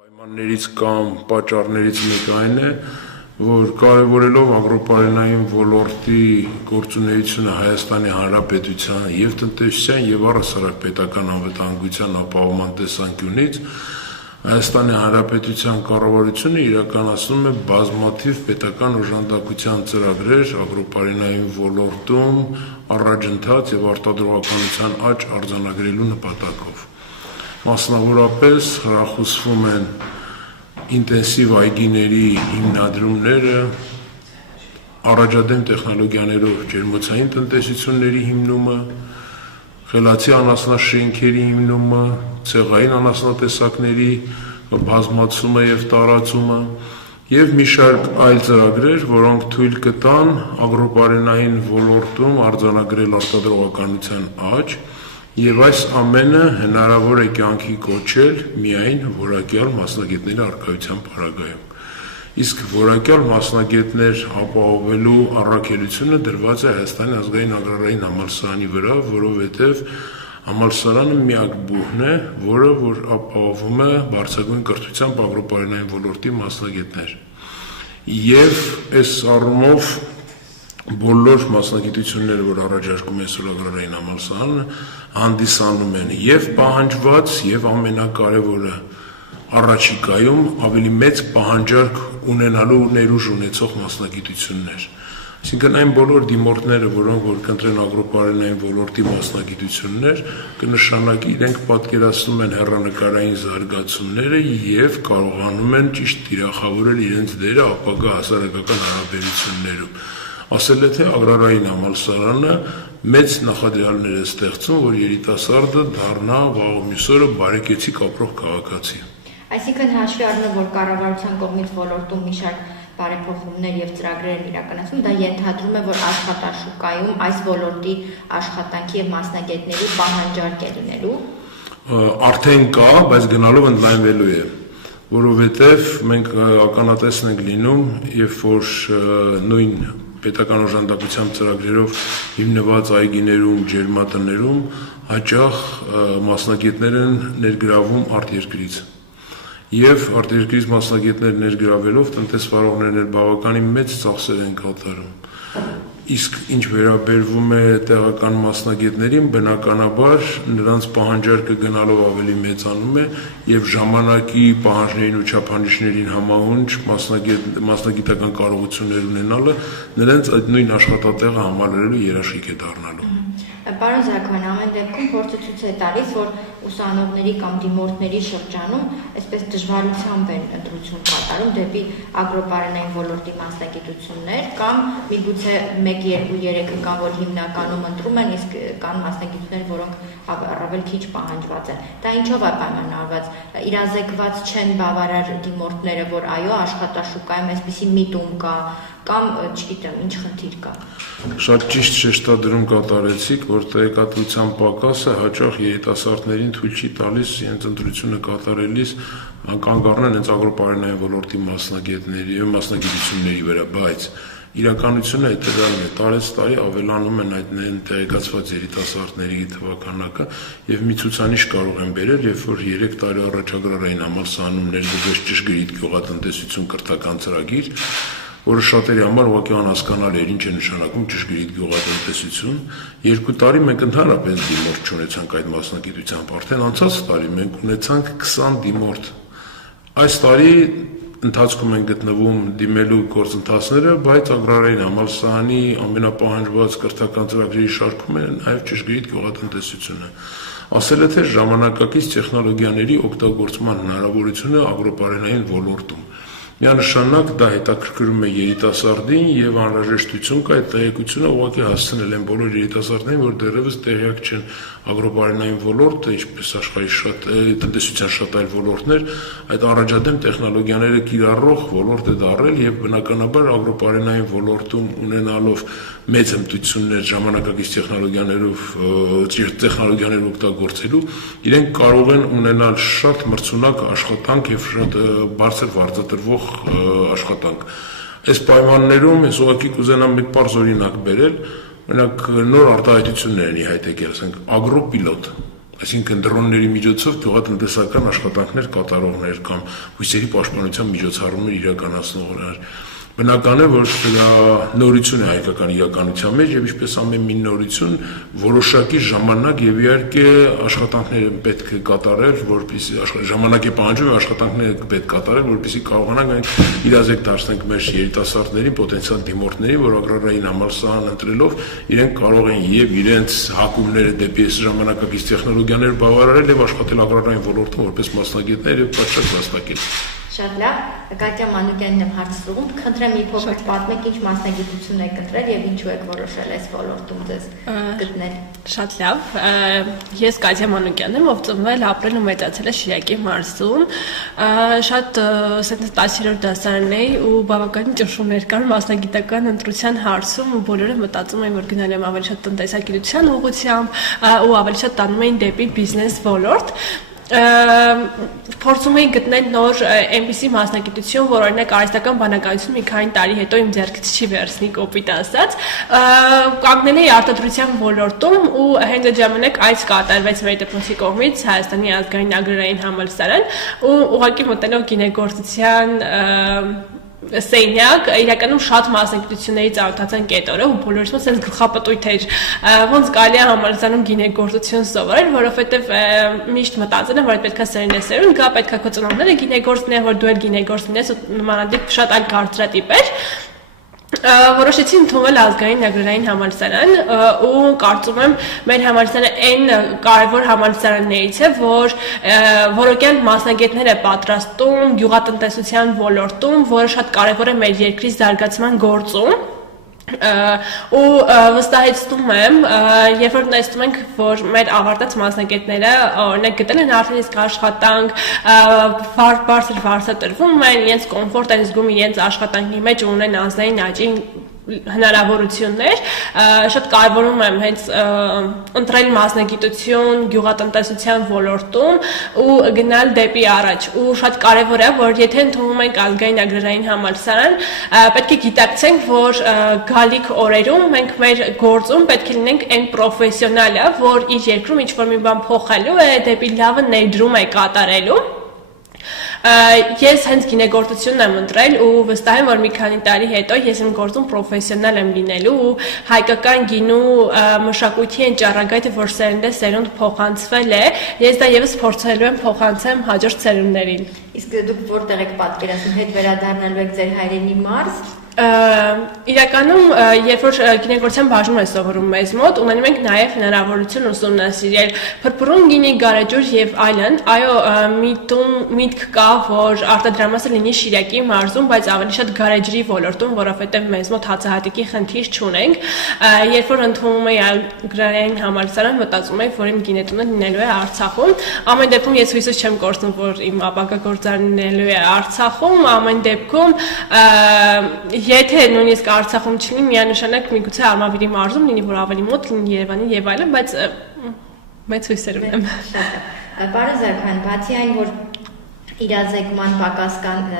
Պայմաններից կամ պատճառներից մեկը այն է, որ կարևորելով ագրոպարենային ոլորտի գործունեությունը Հայաստանի Հանրապետության և տնտեսության և առհասարակ պետական անվտանգության ապահովման տեսանկյունից, Հայաստանի Հանրապետության կառավարությունը իրականացնում է բազմաթիվ պետական օժանդակության ծրագրեր ագրոպարենային ոլորտում առաջընթաց և արտադրողականության աճ արձանագրելու նպատակով։ Մասնավորապես խրախուսվում են ինտենսիվ այգիների հիմնադրումները, առաջադեմ տեխնոլոգիաներով ջերմոցային տնտեսությունների հիմնումը, խելացի անասնաշենքերի հիմնումը, ցեղային անասնատեսակների բազմացումը և տարածումը և մի շարք այլ ծրագրեր, որոնք թույլ կտան ագրոպարենային ոլորտում արձանագրել արտադրողականության աճ, և այս ամենը հնարավոր է կյանքի կոչել միայն որակյալ մասնագետների առկայության պարագայում։ Իսկ որակյալ մասնագետներ ապահովելու առաքելությունը դրված է Հայաստանի ազգային ագրարային համալսարանի վրա, որովհետև համալսարանը միակ բուհն է, որը ապահովում է բարձրագույն կրթությամբ ագրոպարենային ոլորտի մասնագետներ։ Եվ այս առումով բոլոր մասնագիտությունները, որ առաջարկում է ագրարային համալսարանը, հանդիսանում են և պահանջված, և ամենակարևորը առաջիկայում ավելի մեծ պահանջարկ ունենալու ներուժ ունեցող մասնագիտություններ։ Այսինքն այն բոլոր դիմորդները, որոնք որ կընտրեն ագրոպարենային ոլորտի մասնագիտություններ, կնշանակի իրենք պատկերացնում են հեռանկարային զարգացումները և կարողանում են ճիշտ թիրախավորել իրենց դերը ապագա հասարակական հարաբերություններում։ Ասել է, թե ագրարային համալսարանը մեծ նախադրյալներ է ստեղծում, որ երիտասարդը դառնա վաղը մյուս օրը բարեկեցիկ ապրող քաղաքացի։ Այսինքն հաշվի առնելով, որ կառավարության կողմից ոլորտում մի շարք բարեփոխումներ և ծրագրեր են իրականացվում, դա ենթադրում է, որ աշխատաշուկայում այս ոլորտի աշխատանքի և մասնագետների պահանջարկ է լինելու։ Արդեն կա, բայց գնալով ընդլայնվելու է, որովհետև մենք ականատեսն ենք լինում, երբ որ նույն պետական օժանդակության ծրագրերով հիմնված այգիներում, ջերմատներում հաճախ մասնագետներ են ներգրավում արտերկրից։ Եվ արտերկրից մասնագետներ ներգրավելով տնտեսվարողներն էլ բավականին մեծ ծախսեր են կատարում։ Իսկ ինչ վերաբերվում է տեղական մասնագետներին, բնականաբար նրանց պահանջարկը գնալով ավելի մեծանում է և ժամանակի պահանջներին ու չափանիշներին համահունչ մասնագիտական կարողություններ ունենալը նրանց այդ նույն աշխատատեղը համալրելու երաշխիք է դառնալու։ Պարոն Զաքարյան, ամեն դեպքում փորձը ցույց է տալիս, որ ուսանողների կամ դիմորդների շրջանում այսպես դժվարությամբ են ընտրություն կատարում դեպի ագրոպարենային ոլորտի մասնագիտություններ կամ միգուցե 1-2-3 կան, որ հիմնականում ընտրում են, իսկ կան մասնագիտություններ, որոնք առավել քիչ պահանջված են։ Դա ինչով է պայմանավորված։ Իրազեկված չեն բավարար դիմորդները, որ այո, աշխատաշուկայում այսպիսի միտում կա կամ չգիտեմ, ինչ խնդիր կա։ Շատ ճիշտ շեշտադրում կատարեցիք, որ տեղեկատվության պակասը հաճախ երիտասարդներին թույլ չի տալիս իրենց ընտրությունը կատարելիս կանգ առնել հենց ագրոպարենային ոլորտի մասնագետների և մասնագիտությունների վրա, բայց իրականությունը հետևյալն է, տարեցտարի ավելանում են այդ տեղեկացված երիտասարդների թվականակը և մի ցուցանիշ կարող են բերել, երբ որ 3 տարի առաջ ագրարային համալսարանում ներդրվեց ճշգրիտ գյուղատնտեսություն կրթական ծրագիր, որը շատերի համար ուղղակի անհասկանալի էր, ինչ է նշանակում ճշգրիտ գյուղատնտեսություն։ 2 տարի մենք ընդհանրապես դիմորդ չունեցանք այդ մասնագիտությամբ, արդեն անցած տարի մենք ունեցանք 20 դիմորդ։ Այս տարի ընթացքում են գտնվում դիմելու գործընթացները, բայց ագրարային համալսարանի ամենապահանջված կրթական ծրագրերի շարքում է նաև ճշգրիտ գյուղատնտեսությունը։ Ասել է, թե ժամանակակից տեխնոլոգիաների օգտագործման հնարավորությունը ագրոպարենային ոլորտում։ Միանշանակ դա հետաքրքրում է երիտասարդին և անհրաժեշտություն կա այդ տեղեկությունը ուղղակի հասցնել են բոլոր երիտասարդներին, որ դեռևս տեղյակ չեն ագրոպարենային ոլորտը, ինչպես աշխարհի տնտեսության շատ այլ ոլորտներ, այդ առաջադեմ տեխնոլոգիաները կիրառող ոլորտ է դառել և բնականաբար ագրոպարենային ոլորտում ունենալով մեծ հմտություններ ժամանակակից տեխնոլոգիաներ օգտագործելու, իրենք կարող են ունենալ շատ մրցունակ աշխատանք և շատ բարձր վարձատրվող աշխատանք։ Այս պայմաններում ես ուղղակի կուզենամ մեկ պարզ օրինակ բերել, օրինակ նոր արտահայտություններ են ի հայտ եկել, ասենք ագրոպիլոտ։ այսինքն դրոնների միջոցով գյուղատնտեսական աշխատանքներ կատարողներ կամ հույսերի պաշտպանության միջոցառումներ իրականացնողներ։ Բնական է, որ դա նորություն է հայկական իրականության մեջ եւ ինչպես ամեն մի նորություն որոշակի ժամանակ եւ իհարկե աշխատանքները պետք է կատարել, որպեսզի ժամանակ է պահանջում աշխատանքները պետք կատարել, որպեսզի կարողանանք մենք իրազեկ դարձնենք մեր երիտասարդներին, պոտենցիալ դիմորդներին, որ ագրարային համալսարան ընտրելով իրենք կարող են եւ իրենց հակումները դեպի այս ժամանակակից տեխնոլոգիաներ բավարարել եւ աշխատել ագրարային ոլորտում որպես մասնագետներ եւ պատշաճ վաստակել։ Շատ լավ, Կատյա Մանուկյանին եմ հարց ուղղում, խնդրեմ մի փոքր պատմեք ինչ մասնագիտություն եք ընտրել եւ ինչու եք որոշել այս ոլորտում ձեզ գտնել։ Շատ լավ, ես Կատյա Մանուկյանն եմ, ով ծնվել, ապրել ու մեծացել է Շիրակի մարզում, շատ 10-րդ դասարան էի ու բավականին ճնշումներ կար մասնագիտական ընտրության հարցում ու բոլորը մտածում էին, որ գնալ եմ ավելի շատ տնտեսագիտության ուղղությամբ ու ավելի շատ տանում էին դեպի բիզնես ոլորտ։ Փորձում էի գտնել նոր այնպիսի մասնագիտություն, որ օրինակ արհեստական բանականություն մի քանի տարի հետո իմ ձեռքից չի վերցնի կոպիտ ասած, կանգնել էի արտադրության ոլորտում ու հենց այդ ժամանակ այց կատարվեց մեր դպրոցի կողմից Հայաստանի ազգային ագրարային համալսարան ու ուղղակի մտնելով գինեգործության սենյակ, իրականում շատ մասնագիտությունների ծանոթացան կետորը ու բոլորիս մոտ sense գլխապտույտ էր ոնց կարելի է համալսարանում գինեգործություն սովորել, որովհետև միշտ մտածել եմ, որ պետքա սերուն գա, պետքա քո ծնողները գինեգործ լինեն, որ դու էլ գինեգործ լինես ու նմանատիպ շատ այլ կարծրատիպ էր։ Որոշեցի ընդունվել ազգային ագրարային համալսարան ու կարծում եմ մեր համալսարանը այն կարևոր համալսարաններից է, որ որոքյան մասնագետներ է պատրաստում գյուղատնտեսության ոլորտում, որը շատ կարևոր է մեր երկրի զարգացման գործում։ Ու վստահեցնում եմ, երբ որ տեսնում ենք, որ մեր ավարտած մասնագետները օրինակ գտել են արդեն իսկ աշխատանք, բարձր վարձատրվում են, իրենց կոմֆորտ են զգում իրենց աշխատանքի մեջ ու ունեն անձնային աճի հնարավորություններ, շատ կարևորում եմ հենց ընտրել մասնագիտություն գյուղատնտեսության ոլորտում ու գնալ դեպի առաջ ու շատ կարևոր է, որ եթե ընդունում ենք ազգային ագրարային համալսարան, պետք է գիտակցենք, որ գալիք օրերում մենք մեր գործում պետք է լինենք այն պրոֆեսիոնալը, որ իր երկրում ինչ-որ մի բան փոխելու է, դեպի լավը ներդրում է կատարելու։ Ես հենց գինեգործությունն եմ ընտրել ու վստահ եմ, որ մի քանի տարի հետո ես իմ գործում պրոֆեսիոնալ եմ լինելու ու հայկական գինու մշակույթի այն ճառագայթը, որ սերունդ փոխանցվել է, ես դա եւս փորձելու եմ փոխանցեմ հաջորդ սերունդներին։ Իսկ դուք որտեղ եք պատկերացնում, հետ վերադառնալու եք ձեր հայրենի մարզ։ Իրականում, երբ որ գինեգործության բաժնում է սովորում մեզ մոտ, ունենում ենք նաև հնարավորություն ուսումնասիրել փրփռուն գինի, գարեջուր եւ այլն, այո, միտք կա, որ արտադրամասը լինի Շիրակի մարզում, բայց ավելի շատ գարեջրի ոլորտում, որովհետեւ մեզ մոտ հացահատիկի խնդիր չունենք, երբ որ ընդունում էի ագրարային համալսարան, մտածում էի, որ իմ գինետունը լինելու է Արցախում, ամեն դեպքում ես հույսս չեմ կորցնում, որ իմ ապագա գործարանը լինելու է Արցախում, ամեն դեպքում եթե նույնիսկ Արցախում չլինի, միանշանակ միգուցե Արմավիրի մարզում լինի, որ ավելի մոտ լինի Երևանին եւ այլն, բայց մեծ հույսեր ունեմ։ Պարոն Զարուհյան, բացի այն, որ իրազեկման պակաս կան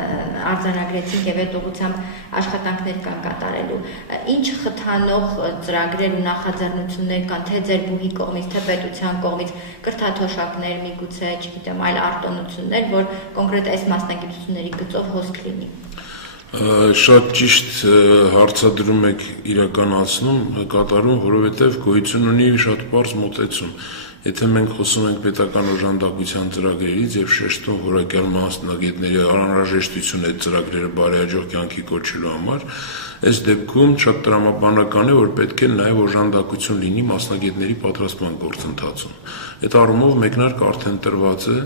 արձանագրեցինք եւ այդ ուղղությամբ աշխատանքներ կան կատարելու, ինչ խթանող ծրագրեր ու նախաձեռնություններ կան թե ձեր բուհի կողմից, թե պետության կողմից, կրթաթոշակներ, միգուցե, չգիտեմ, այլ արտոնություններ, որ կոնկրետ այս մասնագիտությունների գծով հոսք լինի։ Շատ ճիշտ հարցադրում եք իրականացնում, կատարում, որովհետև գոյություն ունի շատ պարզ մոտեցում։ Եթե մենք խոսում ենք պետական օժանդակության ծրագրերից եւ շեշտում որակյալ մասնագետների անհրաժեշտություն այդ ծրագրերը բարեհաջող կյանքի կոչելու համար, այս դեպքում շատ տրամաբանական է, որ պետք է նաեւ օժանդակություն լինի մասնագետների պատրաստման գործընթացում։ Այդ առումով մեկնարկը արդեն տրված է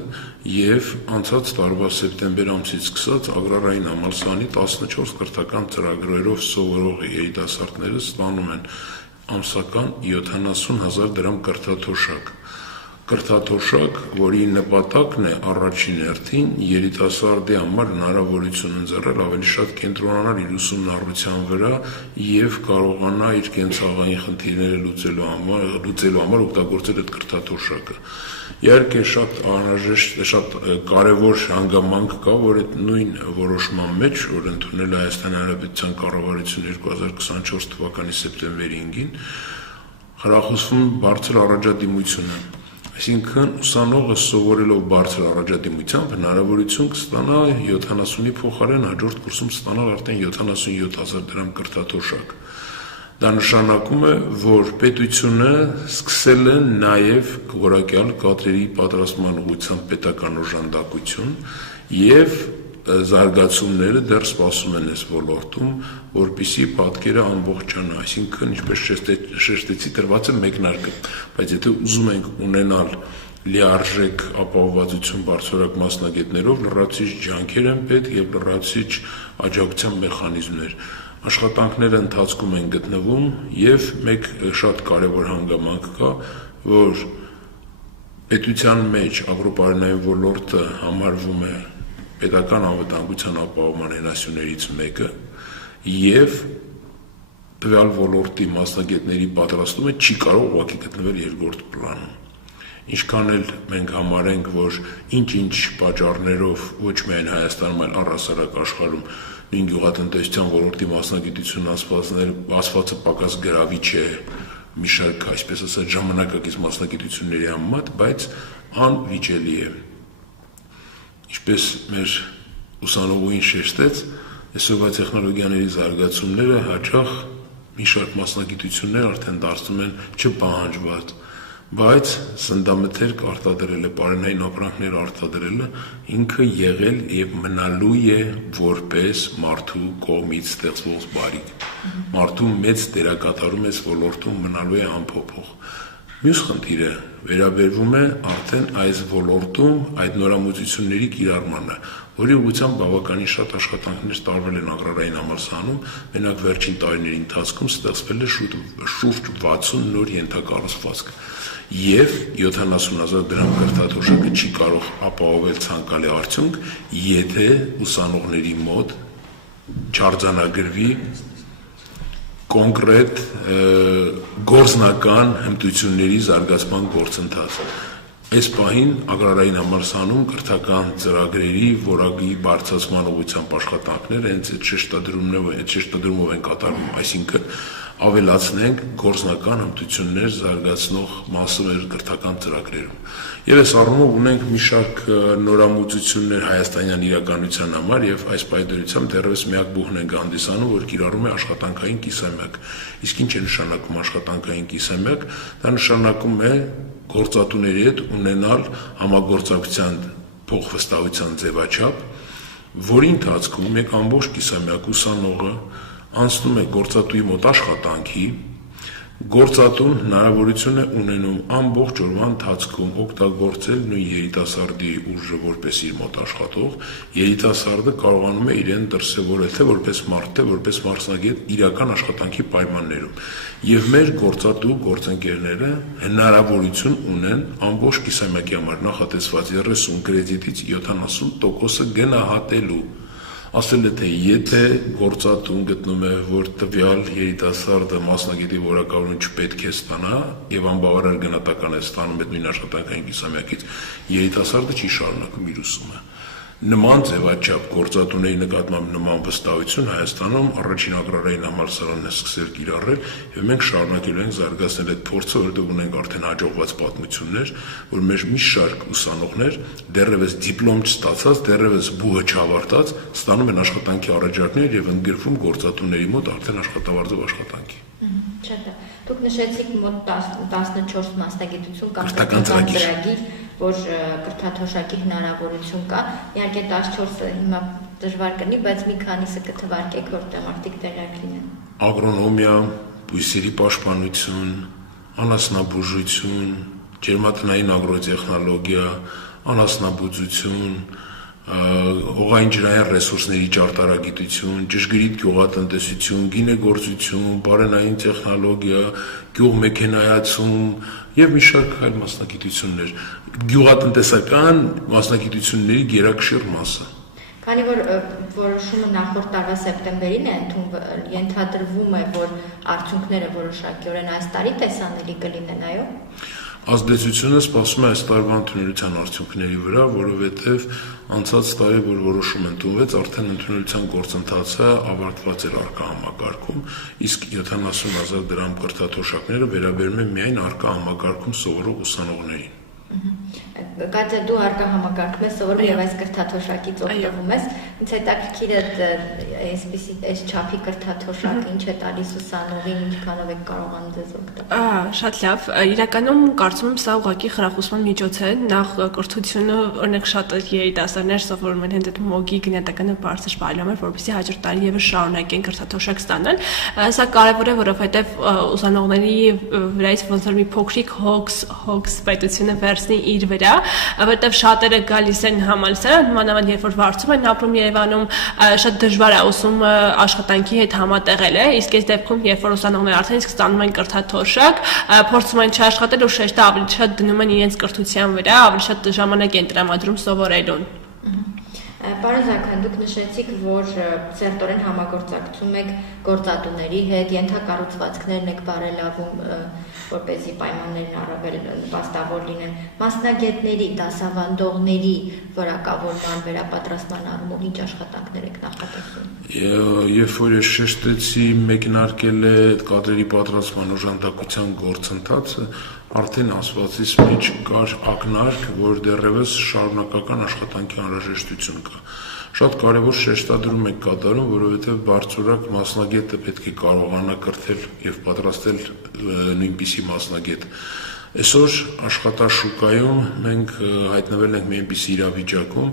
եւ անցած տարվա սեպտեմբեր ամսից սկսած ագրարային համալսարանի 14 կրթական ծրագրերով սովորող երիտասարդները ստանում են ամսական 70,000 դրամ կրթաթոշակ, որի նպատակն է առաջին հերթին երիտասարդի համար հնարավորություն ընձեռել ավելի շատ կենտրոնանալ իր ուսումնառության վրա եւ կարողանա իր կենցաղային խնդիրները լուծելու համար օգտագործել այդ կրթաթոշակը։ Իհարկե շատ անհրաժեշտ, շատ կարևոր հանգամանք կա, որ այդ նույն որոշման մեջ, որ ընդունել է Հայաստանի Հանրապետության կառավարությունը 2024 թվականի սեպտեմբերի 5-ին, խրախուսվում բարձր առաջադիմությունը։ Այսինքն ուսանողը սովորելով բարձր առաջադիմությամբ հնարավորություն կստանա 70-ի փոխարեն հաջորդ կուրսում ստանալ արդեն 77,000 դրամ կրթաթոշակ։ Դա նշանակում է, որ պետությունը սկսել է նաև որակյալ կադրերի պատրաստման ուղղությամբ պետական օժանդակություն եւ զարգացումները դեռ սպասում են այս ոլորտում, որպեսզի պատկերը ամբողջանա, այսինքն ինչպես շեշտեցի, տրված է մեկնարկը, բայց եթե ուզում ենք ունենալ լիարժեք ապահովվածություն բարձրորակ մասնագետներով, լրացիչ ջանքեր են պետք եւ լրացիչ աջակցության մեխանիզմներ։ Աշխատանքները ընթացքում են գտնվում եւ մեկ շատ կարեւոր հանգամանք կա, որ պետության մեջ ագրոպարենային ոլորտը համարվում է պետական անվտանգության ապահովման հենասյուներից մեկը եւ տվյալ ոլորտի մասնագետների պատրաստումը չի կարող ուղղակի գտնվել երկրորդ պլանում։ Ինչքան էլ մենք համարենք, որ ինչ-ինչ պատճառներով ոչ միայն Հայաստանում, այլ առհասարակ աշխարհում նույն գյուղատնտեսության ոլորտի մասնագիտություն ասվածը պակաս գրավիչ է մի շարք, այսպես ասած, ժամանակակից մասնագիտությունների համեմատ, բայց անվիճելի է։ Ինչպես մեր ուսանողուհին շեշտեց, այսօրվա տեխնոլոգիաների զարգացումները հաճախ մի շարք մասնագիտություններ արդեն դարձնում են չպահանջված, բայց սննդամթերք արտադրելը, պարենային ապրանքներ արտադրելը ինքը եղել եւ մնալու է որպես մարդու կողմից ստեղծված բարիք։ Մարդու մեծ դերակատարում այս ոլորտում մնալու է անփոփոխ։ Մյուս խնդիրը վերաբերվում է արդեն այս ոլորտում այդ նորամուծությունների կիրառմանը, որի ուղղությամբ բավականին շատ աշխատանքներ տարվել են ագրարային համալսարանում, մենակ վերջին տարիների ընթացքում ստեղծվել է շուրջ 60 նոր ենթակառուցվածք, եւ 70,000 դրամ կրթաթոշակը չի կարող ապահովել ցանկալի արդյունք, եթե ուսանողների մոտ չարձանագրվի կոնկրետ գործնական հմտությունների զարգացման գործընթաց։ Այս պահին ագրարային համալսարանում կրթական ծրագրերի որակի բարձրացման ուղղությամբ աշխատանքները հենց այդ շեշտադրումով են կատարվում, այսինքն ավելացնենք գործնական հմտություններ զարգացնող մասը մեր կրթական ծրագրերում։ Եվ այս առումով ունենք մի շարք նորամուծություններ հայաստանյան իրականության համար եւ այս պայմանությամբ դեռևս միակ բուհն ենք հանդիսանում, որ կիրառում է աշխատանքային կիսամյակ։ Իսկ ինչ է նշանակում աշխատանքային կիսամյակ։ Դա նշանակում է գործատուների հետ ունենալ համագործակցության փոխվստահության ձևաչափ, որի ընթացքում մեկ ամբողջ կիսամյակ ուսանողը անցնում է գործատուի մոտ աշխատանքի, գործատուն հնարավորություն է ունենում ամբողջ օրվա ընթացքում օգտագործել նույն երիտասարդի ուժը որպես իր մոտ աշխատող, երիտասարդը կարողանում է իրեն դրսևորել թե որպես մարդ, թե որպես մասնագետ իրական աշխատանքի պայմաններում։ Եվ մեր գործատու գործընկերները հնարավորություն ունեն ամբողջ կիսամյակի համար նախատեսված 30 կրեդիտից 70% գնահատելու։ Ասել է, թե եթե գործատուն գտնում է, որ տվյալ երիտասարդը մասնագետի որակավորություն չպետք է ստանա եւ անբավարար գնահատական է ստանում այդ նույն աշխատանքային կիսամյակից, երիտասարդը չի շարունակում իր ուսումը։ Նման ձևաչափ գործատուների նկատմամբ նման վստահություն Հայաստանում առաջին ագրարային համալսարանն է սկսել կիրառել եւ մենք շարունակելու ենք զարգացնել այդ փորձը, որտեղ ունենք արդեն հաջողված պատմություններ, որ մեր մի շարք ուսանողներ դեռևս դիպլոմ չստացած, դեռևս բուհը չավարտած ստանում են աշխատանքի առաջարկներ եւ ընդգրկվում գործատուների մոտ արդեն աշխատավարձով աշխատանքի։ Շատ է։ Դուք նշեցիք մոտ 14 մասնագիտություն կամ ծրագիր, որ կրթաթոշակի հնարավորություն կա։ Իհարկե 14-ը հիմա դժվար կլինի, բայց մի քանիսը կթվարկեք, որտեղ մարդիկ տեղյակ լինեն։ Ագրոնոմիա, բույսերի պաշտպանություն, անասնաբուժություն, ջերմատնային ագրոտեխնոլոգիա, անասնաբուծություն, օղային ջրային ռեսուրսների ճարտարագիտություն, ճշգրիտ գյուղատնտեսություն, գինեգործություն, բարենային տեխնոլոգիա, գյուղմեքենայացում եւ մի շարք այլ մասնագիտություններ, գյուղատնտեսական մասնագիտությունների գերակշիռ մասը։ Քանի որ որոշումը նախորդ տարվա սեպտեմբերին է ընդունվել, ենթադրվում է, որ արդյունքները որոշակիորեն այս տարի տեսանելի կլինեն, այո։ Ազդեցությունը սպասում է այս տարվա ընդունելության արդյունքների վրա, որովհետև անցած տարի, որ որոշում ընդունվեց, արդեն ընդունելության գործընթացը ավարտված էր առկա համակարգում, իսկ 70,000 դրամ կրթաթոշակները վերաբերում են միայն առկա համակարգում սովորող ուսանողներին։ Կատյա դու արկա համակարգում ես սովորում եւ այս կրթաթոշակից օգտվում ես։ Ինձ հետաքրքիր է այս չափի կրթաթոշակը ինչ է տալիս ուսանողին, ինչքանով է կարողանում դες օգտվել։ Շատ լավ։ Իրականում կարծում եմ սա ուղղակի խրախուսման միջոց է։ Նախ կրթությունը օրինակ շատ երիտասարդներ սովորում են հենց այդ մոգի գնահատականը բարձր պայմաններ, որովհետեւ հաջորդ տարի եւս շարունակեն կրթաթոշակ ստանալ։ Սա կարեւոր է, որովհետեւ ուսանողների վրայից ոնց որ մի փոքրիկ հոգս պետությունը վերցնի իր վրա, որտեղ շատերը գալիս են համալսարան, մանավանդ երբ որ վարձում են ապրում Երևանում, շատ դժվար է ուսում աշխատանքի հետ համատեղել է, իսկ այս դեպքում երբ որ ուսանողները արդեն իսկ ստանում են կրթաթոշակ, փորձում են չաշխատել ու շեշտը ավելի շատ դնում են իրենց կրթության վրա, ավելի շատ ժամանակ են տրամադրում սովորելուն։ Պարոն Զաքարյան, դուք նշեցիք, որ սերտորեն համագործակցում եք գործատուների հետ, ենթակառուցվածքներն եք բարելավում, որպեսզի պայմաններն առավել նպաստավոր լինեն։ Մասնագետների, դասավանդողների որակավորման, վերապատրաստման առումով ինչ աշխատանքներ եք նախատեսում։ Երբ որ ես շեշտեցի մեկնարկել է կադրերի պատրաստման օժանդակության գործընթացը, արդեն ասվածից մեջ կար ակնարկ, որ դեռևս շարունակական աշխատանքի անհրաժեշտություն կա։ Շատ կարևոր շեշտադրում եք կատարում, որովհետև բարձրորակ մասնագետը պետք է կարողանա կրթել եւ պատրաստել նույնպիսի մասնագետ։ Այսօր աշխատաշուկայում մենք հայտնվել ենք մի այնպիսի իրավիճակում,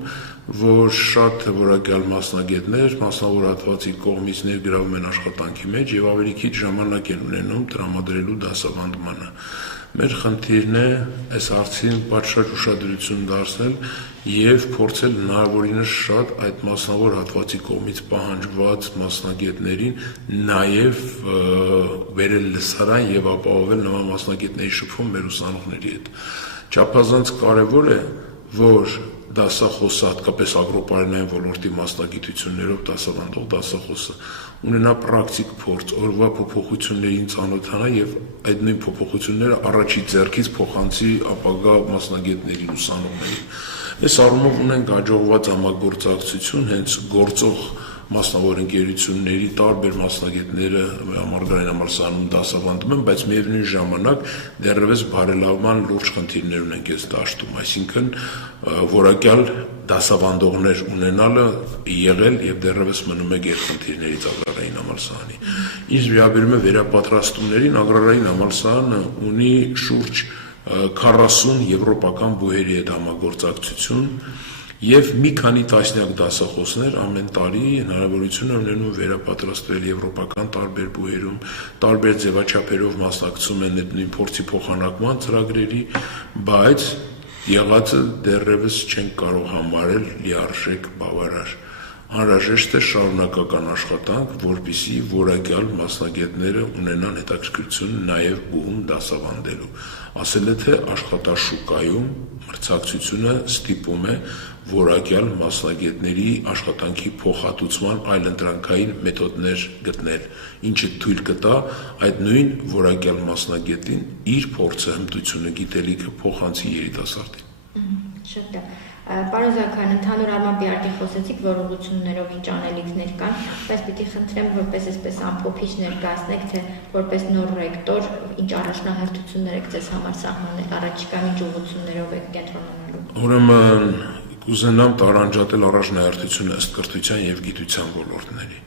որ շատ որակյալ մասնագետներ մասնավոր հատվածի կողմից ներգրավում են աշխատանքի մեջ եւ ավելի քիչ ժամանակ են ունենում տրամադրելու դասավանդմանը։ Մեր խնդիրն է այս հարցին պատշաճ ուշադրություն դարձնել եւ փորձել հնարավորինս շատ այդ մասնավոր հատվածի կողմից պահանջված մասնագետներին նաեւ վերել լսարան եւ ապահովել նման մասնագետների շփում մեր ուսանողների հետ։ Չափազանց կարեւոր է, որ դասախոսը, հատկապես ագրոպարենային ոլորտի մասնագիտություններով դասավանդող դասախոսը ունենա պրակտիկ փորձ, օրվա փոփոխություններին ծանոթանա եւ այդ նույն փոփոխությունները առաջի ձեռքից փոխանցի ապագա մասնագետներին, ուսանողներին։ Այս առումով ունենք աջողված համագործակցություն հենց գործող մասնավոր ընկերությունների տարբեր մասնագետները համարգարային համալսարանում դասավանդում են, բայց միևնույն ժամանակ դեռևս բարելավման լուրջ խնդիրներ ունենք այս դաշտում, այսինքն որակյալ դասավանդողներ ունենալը եղել եւ դեռևս մնում է գերխնդիրներից ագրարային համալսարանի։ Ինչ վերաբերում է վերապատրաստումներին, ագրարային համալսարանը ունի շուրջ 40 եվրոպական բուհերի հետ համագործակցություն եւ մի քանի տասնյակ դասախոսներ ամեն տարի հնարավորություն ունենում վերապատրաստվել եվրոպական տարբեր բուհերում, տարբեր ձևաչափերով մասնակցում են այդ նույն փորձի փոխանակման ծրագրերի, բայց եղածը դեռևս չեն կարող համարել լիարժեք բավարար։ Անհրաժեշտ է շարունակական աշխատանք, որպեսզի որակյալ մասնագետները ունենան հետաքրքրություն նաև բուհում դասավանդելու։ Ասել է, թե աշխատաշուկայում մրցակցությունը ստիպում է որակյալ մասնագետների աշխատանքի փոխհատուցման այլընտրանքային մեթոդներ գտնել, ինչը թույլ կտա այդ նույն որակյալ մասնագետին իր փորձը, հմտությունը, գիտելիքը փոխանցի երիտասարդին։ Շատ լավ։ Պարոն Զաքարյան, ընդհանուր առմամբ իհարկե խոսեցիք, որ ուղղություններով ինչ անելիքներ կան, բայց պիտի խնդրեմ, որպես այսպես ամփոփիչ ներկայացնեք, թե որպես նոր ռեկտոր ինչ առաջնահերթություններ եք ձեզ համար սահմանել, առաջիկա ինչ ուղղություններով եք կենտրոնանալու։ Ուրեմն կուզենամ տարանջատել առաջնահերթությունը ըստ կրթության եւ գիտության ոլորտների։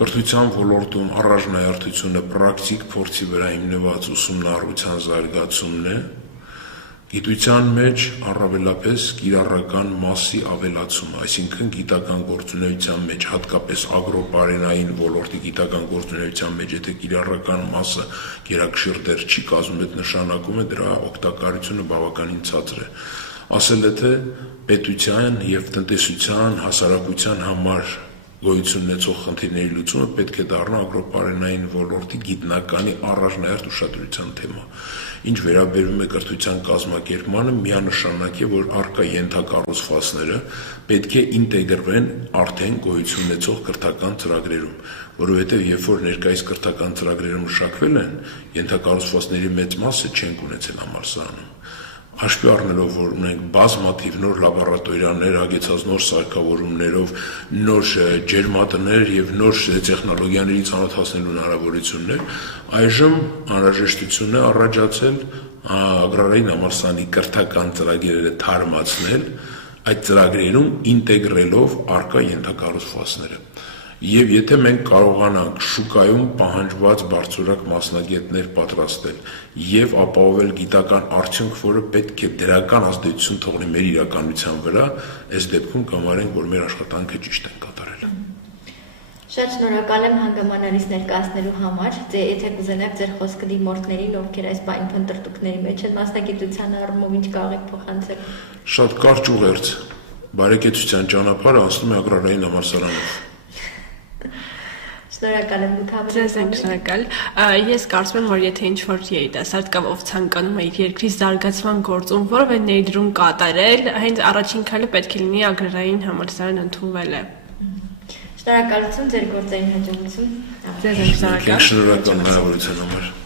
Կրթության ոլորտում առաջնահերթությունը պրակտիկ փորձի վրա հիմնված ուսումնառության զարգացումն է, գիտության մեջ առավելապես կիրառական մասի ավելացումը, այսինքն գիտական գործունեության մեջ, հատկապես ագրոպարենային ոլորտի գիտական գործունեության մեջ, եթե կիրառական մասը գերակշիռ դեռ չի կազմում, այդ նշանակում է դրա օգտակարությունը բավականին ցածր է։ Ասել է, թե պետության եւ տնտեսության հասարակության համար գոյություն ունեցող խնդիրների լուծումը պետք է դառնա ագրոպարենային ոլորտի գիտնականի առաջնահերթ ուշադրության թեմա։ Ինչ վերաբերում է կրթության կազմակերպմանը, միանշանակ է, որ առկա ենթակառուցվածքները պետք է ինտեգրվեն արդեն գոյություն ունեցող կրթական ծրագրերում, որովհետև երբ որ ներկայիս կրթական ծրագրերը մշակվել են, ենթակառուցվածքների մեծ մասը չենք ունեցել համալսարանում։ Հաշվի առնելով, որ ունենք բազմաթիվ նոր լաբորատորիաներ, հագեցած նոր սարքավորումներով, նոր ջերմատներ եւ նոր տեխնոլոգիաների ծանոթացնելու հնարավորություններ, այժմ անհրաժեշտություն է առաջացել ագրարային համալսարանի կրթական ծրագրերը թարմացնել, այդ ծրագրերում ինտեգրելով արկա ենթակառուցվածքները։ Եվ եթե մենք կարողանանք շուկայում պահանջված բարձրորակ մասնագետներ պատրաստել եւ ապահովել գիտական արդյունք, որը պետք է դրական ազդեցություն թողնի մեր իրականության վրա, այս դեպքում կամարենք, որ մեր աշխատանքը ճիշտ են կատարել։ Շատ շնորհակալ եմ հանգամանալից ներկայացնելու համար, եթե կուզենաք ձեր խոսքը դիմորդներին, ովքեր այս բային փնտրտուքների մեջ են, մասնագիտության առումով ինչ կարող եք փոխանցել։ Շատ կարճ ուղերձ, բարեկեցության ճանապարհը անցնում է ագրարային համալսարանով։ Շնորհակալ եմ դուք Ձեզ ենք շնորհակալ։ Ես կարծում եմ, որ եթե ինչ-որ երիտասարդ կամ ով ցանկանում է իր երկրի զարգացման գործում որևէ ներդրում կատարել, հենց առաջին քայլը պետք է լինի ագրարային համալսարան ընդունվելը։ Շնորհակալություն ձեր գործերին հաջողություն։ Ձեզ ենք շնորհակալ։ Շնորհակալ հնարավորության համար։